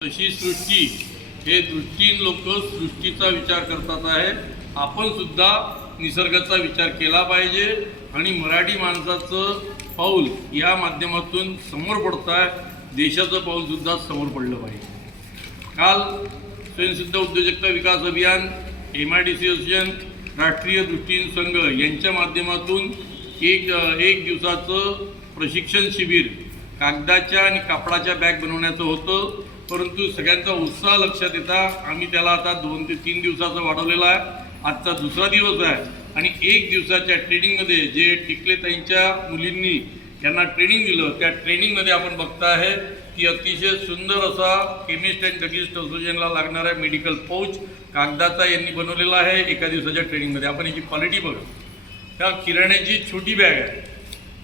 तशी सृष्टी हे दृष्टीन लोक सृष्टीचा विचार करतात आहे। आपण सुद्धा निसर्गाचा विचार केला पाहिजे आणि मराठी माणसाचं पाऊल या माध्यमातून समोर पडत आहे, देशाचं पाऊल सुद्धा समोर पडलं पाहिजे। काल स्वयंसिद्ध उद्योजकता विकास अभियान, MIDC असोसिएशन, राष्ट्रीय दृष्टीहीन संघ यांच्या माध्यमातून एक दिवसाचं प्रशिक्षण शिबिर कागदाच्या आणि कापडाच्या बॅग बनवण्याचं होतं। परंतु सगळ्यांचा उत्साह लक्षात येता आम्ही त्याला आता 2 ते 3 दिवसाचं वाढवलेलं आहे। आजचा दुसरा दिवस आहे आणि 1 दिवसाच्या ट्रेनिंगमध्ये जे टिकलेताईंच्या मुलींनी यांना ट्रेनिंग दिलं, त्या ट्रेनिंगमध्ये आपण बघता आहे की अतिशय सुंदर असा केमिस्ट अँड ड्रगिस्ट असोसिएशनला लागणारा मेडिकल पाउच कागदाचा यांनी बनवलेला आहे। एका दिवसाच्या ट्रेनिंगमध्ये आपण याची क्वालिटी बघा। त्या किराण्याची छोटी बॅग आहे,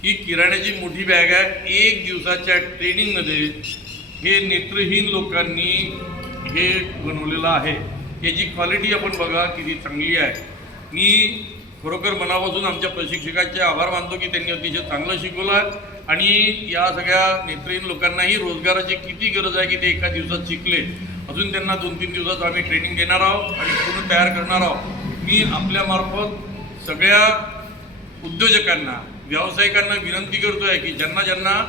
ही किराण्याची मोठी बॅग आहे। 1 दिवसाच्या ट्रेनिंगमध्ये हे नेत्रहीन लोकांनी हे बनवलेलं आहे। याची क्वालिटी आपण बघा किती चांगली आहे। मी खरोखर मनापासून आमच्या प्रशिक्षकांचे आभार मानतो की त्यांनी अतिशय चांगलं शिकवलं आहे आणि या सगळ्या नेत्रहीन लोकांनाही रोजगाराची किती गरज आहे की ते एका दिवसात शिकले। अजून त्यांना 2-3 दिवसात आम्ही ट्रेनिंग देणार आहोत आणि पूर्ण तयार करणार आहोत। मी आपल्यामार्फत सगळ्या उद्योजकांना, व्यावसायिकांना विनंती करतो आहे की ज्यांना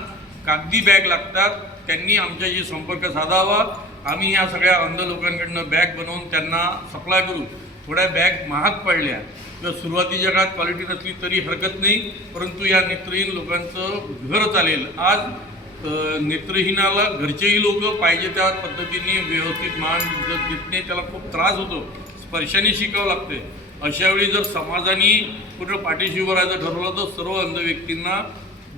कागदी बॅग लागतात त्यांनी आमच्याशी संपर्क साधावा। आम्ही या सगळ्या अंध लोकांकडनं बॅग बनवून त्यांना सप्लाय करू। थोड्या बॅग महाग पडल्या तर सुरुवातीच्या काळात क्वालिटी नसली तरी हरकत नाही, परंतु या नेत्रहीन लोकांचं घर चालेल। आज नेत्रहीनाला घरचेही लोक पाहिजे त्या पद्धतीने व्यवस्थित मान इज्जत देत नाही, त्याला खूप त्रास होतो, स्पर्शाने शिकावं लागते। अशावेळी जर समाजाने पूर्ण पाठीशी उभं राहायचं ठरवलं तर सर्व अंध व्यक्तींना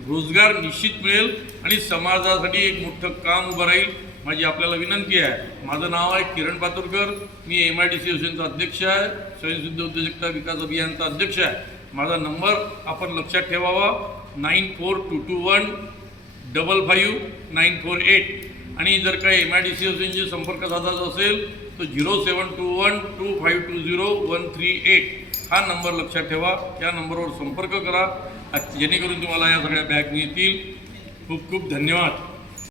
रोजगार निश्चित मिळेल आणि समाजासाठी एक मोठं काम उभं राहील। माझी आपल्याला विनंती आहे। माझं नाव आहे किरण पातुरकर, मी MIDC असोसिएशनचा अध्यक्ष आहे, स्वयंसिद्ध उद्योजकता विकास अभियानचा अध्यक्ष आहे। माझा नंबर आपण लक्षात ठेवावा 9422155948 आणि जर काही MIDC असोसिएशनशी संपर्क साधायचा असेल तर 07212520-138 हा नंबर लक्षात ठेवा। या नंबरवर संपर्क करा जेणेकरून तुम्हाला या सगळ्या बॅग मिळतील। खूप खूप धन्यवाद।